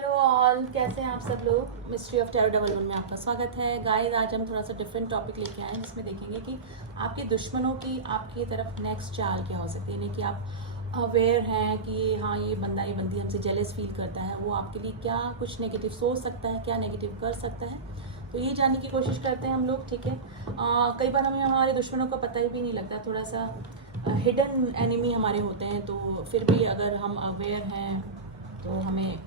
Hello all, कैसे हैं आप सब लोग। Mystery of tarot double one में आपका स्वागत है। गाइस, आज हम थोड़ा सा डिफरेंट टॉपिक लेके आए हैं जिसमें देखेंगे कि आपके दुश्मनों की आपकी तरफ नेक्स्ट चाल क्या हो सकती है। यानी कि आप अवेयर हैं कि हाँ, ये बंदा ये बंदी हमसे जेलस फील करता है, वो आपके लिए क्या कुछ नेगेटिव सोच सकता है, क्या नेगेटिव कर सकता है, तो ये जानने की कोशिश करते हैं हम लोग। ठीक है, कई बार हमें हमारे दुश्मनों का पता ही भी नहीं लगता, थोड़ा सा हिडन एनिमी हमारे होते हैं। तो फिर भी अगर हम अवेयर हैं तो हमें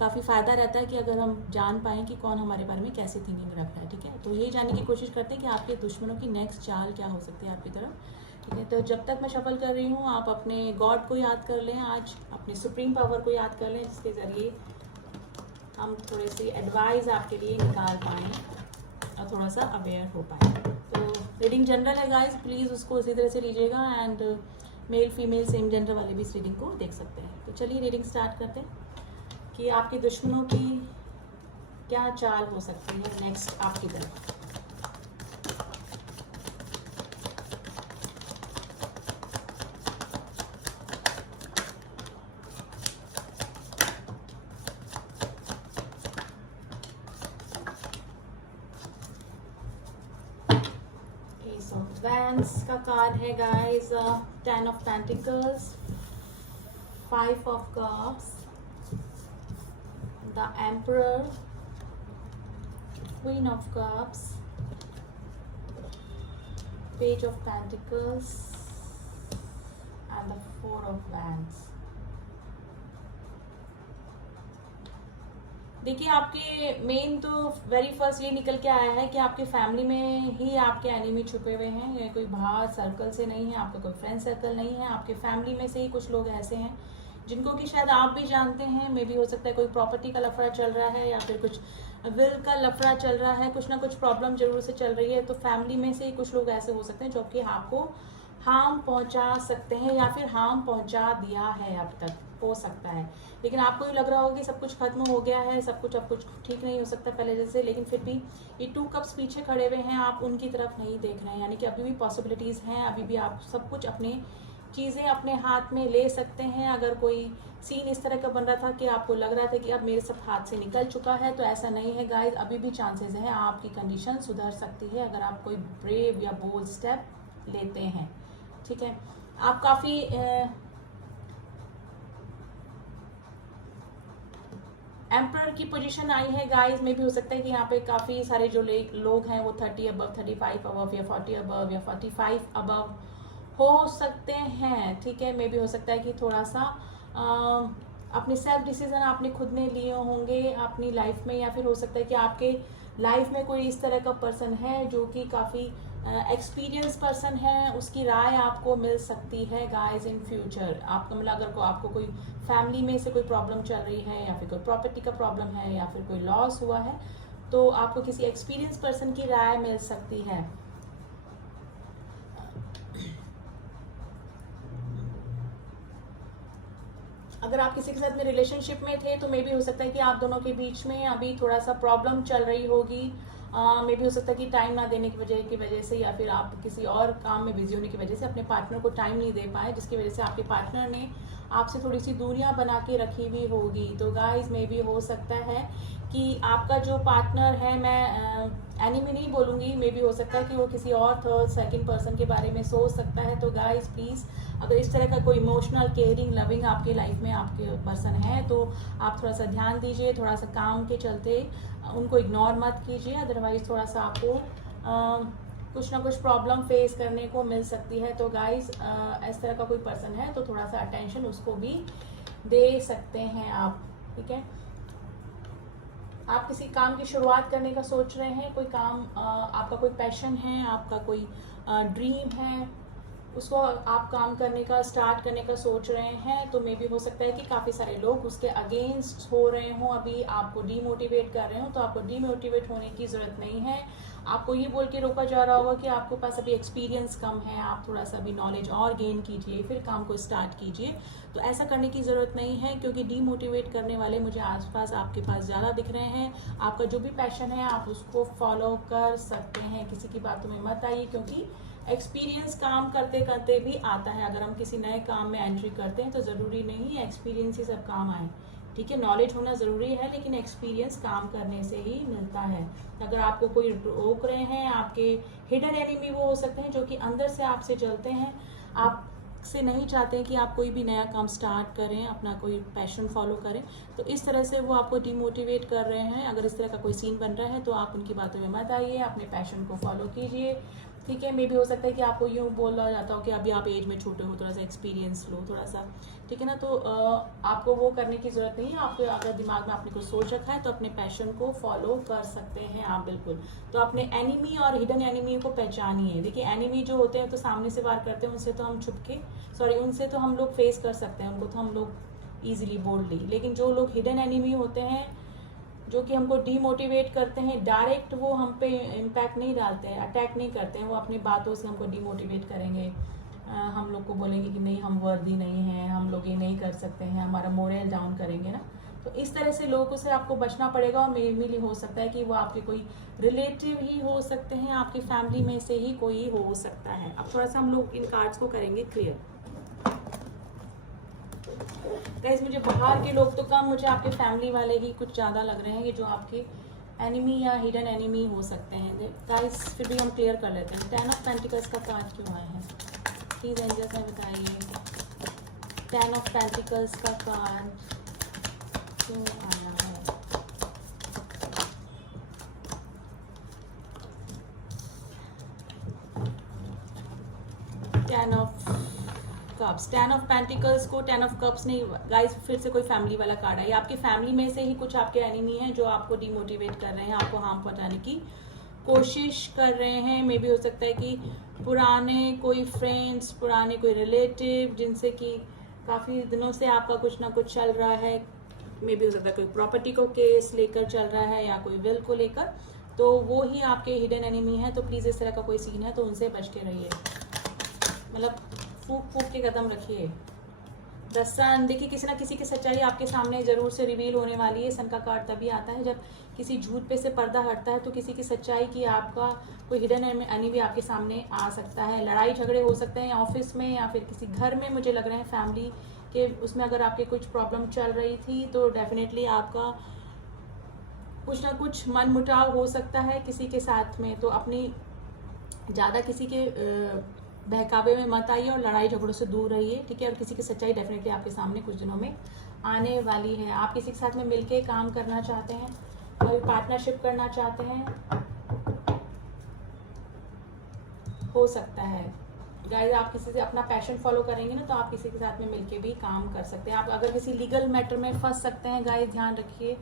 काफ़ी फ़ायदा रहता है कि अगर हम जान पाएँ कि कौन हमारे बारे में कैसी थिंकिंग रख रहा है। ठीक है, तो यही जानने की कोशिश करते हैं कि आपके दुश्मनों की नेक्स्ट चाल क्या हो सकती है आपकी तरफ। ठीक है, तो जब तक मैं शफल कर रही हूँ, आप अपने गॉड को याद कर लें, आज अपने सुप्रीम पावर को याद कर लें, जिसके ज़रिए हम थोड़ी सी एडवाइस आपके लिए निकाल पाएँ और थोड़ा सा अवेयर हो पाए। तो रीडिंग जनरल है गाइस, प्लीज़ उसको उसी तरह से लीजिएगा, and male female same gender वाले भी इस रीडिंग को देख सकते हैं। तो चलिए रीडिंग स्टार्ट करते हैं कि आपके दुश्मनों की क्या चाल हो सकती है नेक्स्ट आपकी तरफ। एस ऑफ वैंड्स का कार्ड है guys, 10 of pentacles, 5 of cups, the Emperor, Queen of Cups, Page of Pentacles and the 4 of Wands। देखिए, आपके मेन तो वेरी फर्स्ट ये निकल के आया है कि आपके फैमिली में ही आपके एनिमी छुपे हुए हैं। ये कोई बाहर सर्कल से नहीं है, आपका कोई फ्रेंड सर्कल नहीं है, आपके फैमिली में से ही कुछ लोग ऐसे हैं जिनको कि शायद आप भी जानते हैं। मे भी हो सकता है कोई प्रॉपर्टी का लफड़ा चल रहा है या फिर कुछ विल का लफड़ा चल रहा है, कुछ ना कुछ प्रॉब्लम जरूर से चल रही है। तो फैमिली में से ही कुछ लोग ऐसे हो सकते हैं जो कि आपको हार्म पहुंचा सकते हैं या फिर हार्म पहुंचा दिया है अब तक, हो सकता है। लेकिन आपको भी लग रहा होगा कि सब कुछ खत्म हो गया है, सब कुछ अब कुछ ठीक नहीं हो सकता पहले जैसे, लेकिन फिर भी ये 2 कप्स पीछे खड़े हुए हैं, आप उनकी तरफ नहीं देख रहे हैं। यानी कि अभी भी पॉसिबिलिटीज़ हैं, अभी भी आप सब कुछ अपने चीज़ें अपने हाथ में ले सकते हैं। अगर कोई सीन इस तरह का बन रहा था कि आपको लग रहा था कि अब मेरे सब हाथ से निकल चुका है, तो ऐसा नहीं है गाइस, अभी भी चांसेस है आपकी कंडीशन सुधर सकती है अगर आप कोई ब्रेव या बोल्ड स्टेप लेते हैं। ठीक है, आप काफ़ी एम्प्रर की पोजीशन आई है गाइस। में भी हो सकता है कि यहाँ पे काफ़ी सारे जो लोग हैं वो 30 अबव, 35 अबव या 40 अबव या 45 अबव हो सकते हैं। ठीक है, मे भी हो सकता है कि थोड़ा सा अपने सेल्फ डिसीजन आपने खुद ने लिए होंगे अपनी लाइफ में, या फिर हो सकता है कि आपके लाइफ में कोई इस तरह का पर्सन है जो कि काफ़ी एक्सपीरियंस पर्सन है, उसकी राय आपको मिल सकती है गाइस इन फ्यूचर। आपका मतलब अगर आपको कोई फैमिली में से कोई प्रॉब्लम चल रही है या फिर कोई प्रॉपर्टी का प्रॉब्लम है या फिर कोई लॉस हुआ है, तो आपको किसी एक्सपीरियंस पर्सन की राय मिल सकती है। अगर आप किसी के साथ में रिलेशनशिप में थे तो मे भी हो सकता है कि आप दोनों के बीच में अभी थोड़ा सा प्रॉब्लम चल रही होगी। मे भी हो सकता है कि टाइम ना देने की वजह से या फिर आप किसी और काम में बिजी होने की वजह से अपने पार्टनर को टाइम नहीं दे पाए, जिसकी वजह से आपके पार्टनर ने आपसे थोड़ी सी दूरियां बना के रखी हुई होगी। तो गाइस, मे भी हो सकता है कि आपका जो पार्टनर है, मैं एनिमी नहीं बोलूँगी, मे भी हो सकता है कि वो किसी और थर्ड सेकंड पर्सन के बारे में सोच सकता है। तो गाइस प्लीज़, अगर इस तरह का कोई इमोशनल केयरिंग लविंग आपके लाइफ में आपके पर्सन है तो आप थोड़ा सा ध्यान दीजिए, थोड़ा सा काम के चलते उनको इग्नोर मत कीजिए, अदरवाइज थोड़ा सा आपको कुछ ना कुछ प्रॉब्लम फेस करने को मिल सकती है। तो गाइस, इस तरह का कोई पर्सन है तो थोड़ा सा अटेंशन उसको भी दे सकते हैं आप। ठीक है, आप किसी काम की शुरुआत करने का सोच रहे हैं, कोई काम आपका कोई पैशन है, आपका कोई ड्रीम है, उसको आप काम करने का स्टार्ट करने का सोच रहे हैं, तो मे भी हो सकता है कि काफ़ी सारे लोग उसके अगेंस्ट हो रहे हों, अभी आपको डीमोटिवेट कर रहे हो। तो आपको डीमोटिवेट होने की ज़रूरत नहीं है। आपको ये बोल के रोका जा रहा होगा कि आपके पास अभी एक्सपीरियंस कम है, आप थोड़ा सा अभी नॉलेज और गेन कीजिए फिर काम को स्टार्ट कीजिए। तो ऐसा करने की ज़रूरत नहीं है, क्योंकि डीमोटिवेट करने वाले मुझे आसपास आपके पास ज़्यादा दिख रहे हैं। आपका जो भी पैशन है आप उसको फॉलो कर सकते हैं, किसी की बातों में मत आइए, क्योंकि एक्सपीरियंस काम करते करते भी आता है। अगर हम किसी नए काम में एंट्री करते हैं तो ज़रूरी नहीं है एक्सपीरियंस ही सब काम आए। ठीक है, नॉलेज होना ज़रूरी है, लेकिन एक्सपीरियंस काम करने से ही मिलता है। अगर आपको कोई रोक रहे हैं, आपके हिडन एनिमी वो हो सकते हैं जो कि अंदर से आपसे जलते हैं, आपसे नहीं चाहते हैं कि आप कोई भी नया काम स्टार्ट करें, अपना कोई पैशन फॉलो करें, तो इस तरह से वो आपको डिमोटिवेट कर रहे हैं। अगर इस तरह का कोई सीन बन रहा है तो आप उनकी बातों में मत आइए, अपने पैशन को फॉलो कीजिए। ठीक है, मे भी हो सकता है कि आपको यूँ बोला जाता हो कि अभी आप एज में छोटे हो, थोड़ा सा एक्सपीरियंस लो, थोड़ा सा, ठीक है ना, तो आपको वो करने की ज़रूरत नहीं है। आपको अगर दिमाग में आपने कुछ सोच रखा है तो अपने पैशन को फॉलो कर सकते हैं आप, बिल्कुल। तो अपने एनिमी और हिडन एनिमी को पहचानिए। देखिए, एनिमी जो होते हैं तो सामने से वार करते हैं, उनसे तो हम उनसे तो हम लोग फेस कर सकते हैं, उनको तो हम लोग ईजिली बोल्डली, लेकिन जो लोग हिडन एनिमी होते हैं जो कि हमको डीमोटिवेट करते हैं, डायरेक्ट वो हम पे इम्पैक्ट नहीं डालते हैं, अटैक नहीं करते हैं, वो अपनी बातों से हमको डीमोटिवेट करेंगे, हम लोग को बोलेंगे कि नहीं हम वर्दी नहीं हैं, हम लोग ये नहीं कर सकते हैं, हमारा मोरल डाउन करेंगे ना। तो इस तरह से लोगों से आपको बचना पड़ेगा। और मेनली हो सकता है कि वो आपके कोई रिलेटिव ही हो सकते हैं, आपकी फैमिली में से ही कोई हो सकता है। अब थोड़ा सा हम लोग इन कार्ड्स को करेंगे क्लियर। गाइस, मुझे बाहर के लोग तो कम, मुझे आपके फैमिली वाले ही कुछ ज़्यादा लग रहे हैं कि जो आपके एनिमी या हिडन एनिमी हो सकते हैं। गाइस, फिर भी हम क्लियर कर लेते हैं। 10 ऑफ पेंटिकल्स का कार्ड क्यों आया है, प्लीज़ एंजल्स में बताइए। 10 ऑफ पेंटिकल्स का कार्ड क्यों आया है? टेन ऑफ पेंटिकल्स को 10 ऑफ कप्स नहीं गाइस, फिर से कोई फैमिली वाला कार्ड है। आपकी फैमिली में से ही कुछ आपके एनिमी हैं जो आपको डिमोटिवेट कर रहे हैं, आपको हार्म पहुंचाने की कोशिश कर रहे हैं। मे भी हो सकता है कि पुराने कोई फ्रेंड्स, पुराने कोई रिलेटिव जिनसे कि काफ़ी दिनों से आपका कुछ ना कुछ चल रहा है। मे भी हो सकता है कोई प्रॉपर्टी को केस लेकर चल रहा है या कोई विल को लेकर, तो वो ही आपके हिडन एनिमी है। तो प्लीज़ इस तरह का कोई सीन है तो उनसे बच के रहिए, मतलब फूक फूक के कदम रखिए। द सन, देखिए किसी ना किसी की सच्चाई आपके सामने ज़रूर से रिवील होने वाली है। सन का कार्ड तभी आता है जब किसी झूठ पे से पर्दा हटता है, तो किसी की सच्चाई की आपका कोई हिडन एनिमी आपके सामने आ सकता है। लड़ाई झगड़े हो सकते हैं ऑफिस में या फिर किसी घर में, मुझे लग रहे हैं फैमिली के उसमें अगर आपके कुछ प्रॉब्लम चल रही थी तो डेफिनेटली आपका कुछ ना कुछ मन मुटाव हो सकता है किसी के साथ में। तो अपनी ज़्यादा किसी के बहकावे में मत आइए और लड़ाई झगड़ों से दूर रहिए, ठीक है। और किसी की सच्चाई डेफिनेटली आपके सामने कुछ दिनों में आने वाली है। आप किसी के साथ में मिलके काम करना चाहते हैं, कोई पार्टनरशिप करना चाहते हैं, हो सकता है गाइस। आप किसी से अपना पैशन फॉलो करेंगे ना तो आप किसी के साथ में मिलके भी काम कर सकते हैं। आप अगर किसी लीगल मैटर में फंस सकते हैं गाइस, ध्यान रखिए,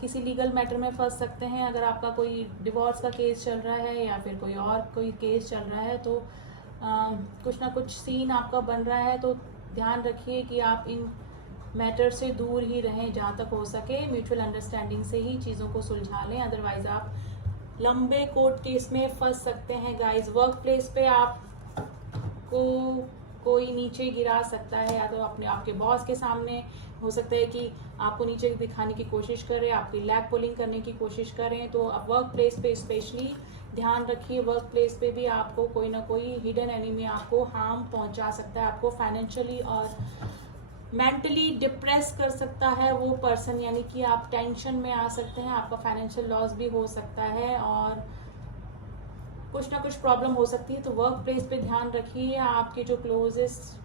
किसी लीगल मैटर में फंस सकते हैं। अगर आपका कोई डिवोर्स का केस चल रहा है या फिर कोई और कोई केस चल रहा है तो कुछ ना कुछ सीन आपका बन रहा है, तो ध्यान रखिए कि आप इन मैटर से दूर ही रहें जहाँ तक हो सके। म्यूचुअल अंडरस्टैंडिंग से ही चीज़ों को सुलझा लें, अदरवाइज आप लंबे कोर्ट केस में फंस सकते हैं गाइस। वर्क प्लेस पे आपको कोई नीचे गिरा सकता है, या तो अपने आपके बॉस के सामने हो सकता है कि आपको नीचे दिखाने की कोशिश करें, आपकी लैग पुलिंग करने की कोशिश करें। तो आप वर्क प्लेस पे स्पेशली ध्यान रखिए, वर्क प्लेस पे भी आपको कोई ना कोई हिडन एनिमी आपको हार्म पहुंचा सकता है, आपको फाइनेंशियली और मेंटली डिप्रेस कर सकता है वो पर्सन, यानी कि आप टेंशन में आ सकते हैं, आपका फाइनेंशियल लॉस भी हो सकता है और कुछ ना कुछ प्रॉब्लम हो सकती है। तो वर्क प्लेस पे ध्यान रखिए, आपके जो क्लोजेस्ट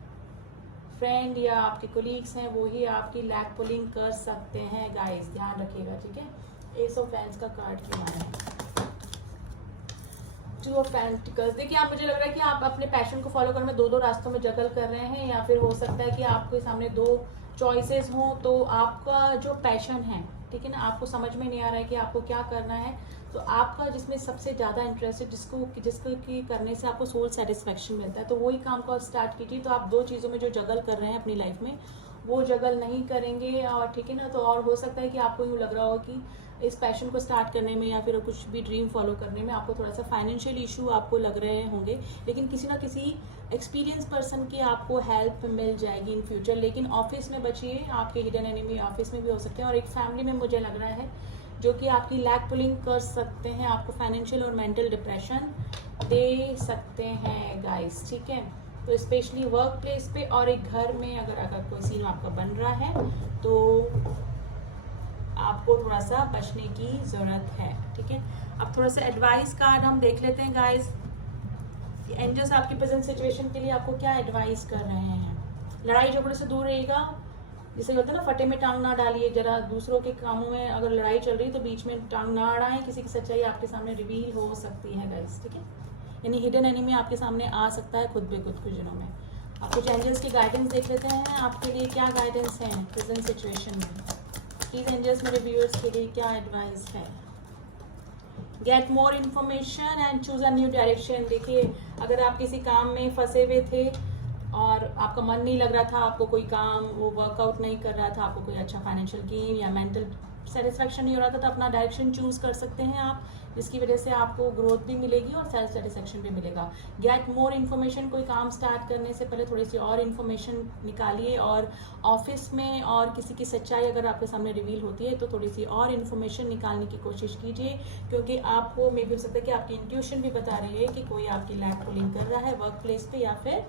फ्रेंड या आपके कोलीग्स हैं वो ही आपकी लैग पुलिंग कर सकते हैं गाइस, ध्यान रखिएगा, ठीक है। एस ऑफ फैंस का कार्ड क्यों आया है? 2 ऑफ पेंटिकल्स, देखिए आप, मुझे लग रहा है कि आप अपने पैशन को फॉलो करने में दो रास्तों में जगल कर रहे हैं, या फिर हो सकता है कि आपके सामने 2 चॉइसेस हों। तो आपका जो पैशन है, ठीक है ना, आपको समझ में नहीं आ रहा है कि आपको क्या करना है, तो आपका जिसमें सबसे ज़्यादा इंटरेस्ट है, जिसको की करने से आपको सोल सेटिस्फेक्शन मिलता है, तो वही काम को आप स्टार्ट कीजिए। तो आप 2 चीज़ों में जो जगल कर रहे हैं अपनी लाइफ में वो जगल नहीं करेंगे, और ठीक है ना। तो और हो सकता है कि आपको यूँ लग रहा हो कि इस पैशन को स्टार्ट करने में या फिर कुछ भी ड्रीम फॉलो करने में आपको थोड़ा सा फाइनेंशियल इशू आपको लग रहे होंगे, लेकिन किसी ना किसी एक्सपीरियंस पर्सन की आपको हेल्प मिल जाएगी इन फ्यूचर। लेकिन ऑफिस में बचिए, आपके हिडन एनिमी ऑफिस में भी हो सकते हैं, और एक फैमिली में मुझे लग रहा है जो कि आपकी लैग पुलिंग कर सकते हैं, आपको फाइनेंशियल और मेंटल डिप्रेशन दे सकते हैं गाइस, ठीक है। तो स्पेशली वर्क प्लेस पे और एक घर में अगर कोई सीन आपका बन रहा है तो आपको थोड़ा सा बचने की ज़रूरत है, ठीक है। अब थोड़ा सा एडवाइस कार्ड हम देख लेते हैं गाइस। एंजल्स आपकी प्रेजेंट सिचुएशन के लिए आपको क्या एडवाइस कर रहे हैं। लड़ाई झगड़े से दूर रहेगा, जैसे होता है ना, फटे में टांग ना डालिए। जरा दूसरों के कामों में अगर लड़ाई चल रही है तो बीच में टांग ना अड़ाएं। किसी की सच्चाई आपके सामने रिवील हो सकती है गाइस, ठीक है। यानी हिडन एनिमी आपके सामने आ सकता है खुद ब खुद कुछ दिनों में। आप कुछ एंजल्स की गाइडेंस देख लेते हैं, आपके लिए क्या गाइडेंस है प्रेजेंट सिचुएशन में। प्लीज एंजल्स मेरे व्यूअर्स के लिए क्या एडवाइस है। Get more information and choose a new direction. देखिए, अगर आप किसी काम में फंसे हुए थे और आपका मन नहीं लग रहा था, आपको कोई काम वो वर्कआउट नहीं कर रहा था, आपको कोई अच्छा फाइनेंशियल गेन या मेंटल सेटिस्फेक्शन नहीं हो रहा था, तो अपना डायरेक्शन चूज कर सकते हैं आप, जिसकी वजह से आपको ग्रोथ भी मिलेगी और सेल्फ सेटिस्फेक्शन भी मिलेगा। गेट मोर इन्फॉर्मेशन, कोई काम स्टार्ट करने से पहले थोड़ी सी और इन्फॉर्मेशन निकालिए। और ऑफिस में और किसी की सच्चाई अगर आपके सामने रिवील होती है तो थोड़ी सी और इन्फॉर्मेशन निकालने की कोशिश कीजिए, क्योंकि आपको मे भी हो सकता है कि आपकी इंट्यूशन भी बता रही है कि कोई आपकी लैग पुलिंग कर रहा है वर्क प्लेस पे या फिर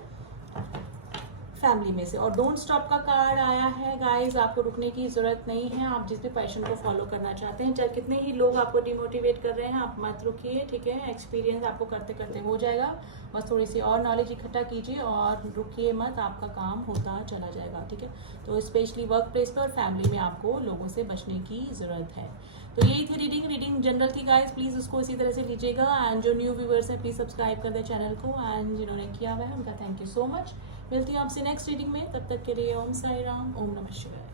फैमिली में से। और डोंट स्टॉप का कार्ड आया है गाइस, आपको रुकने की जरूरत नहीं है। आप जिस भी पैशन को फॉलो करना चाहते हैं, चाहे कितने ही लोग आपको डिमोटिवेट कर रहे हैं, आप मत रुकिए, ठीक है। एक्सपीरियंस आपको करते करते हो जाएगा, बस थोड़ी सी और नॉलेज इकट्ठा कीजिए और रुकिए मत, आपका काम होता चला जाएगा, ठीक है। तो स्पेशली वर्क प्लेस पे और फैमिली में आपको लोगों से बचने की जरूरत है। तो यही थी रीडिंग जनरल थी गाइस, प्लीज उसको इसी तरह से लीजिएगा। एंड जो न्यू व्यूअर्स हैं प्लीज सब्सक्राइब कर दे चैनल को, एंड जिन्होंने किया हुआ है उनका थैंक यू सो मच। मिलती हूँ आपसे नेक्स्ट रीडिंग में, तब तक के लिए ओम साई राम, ओम नमः शिवाय।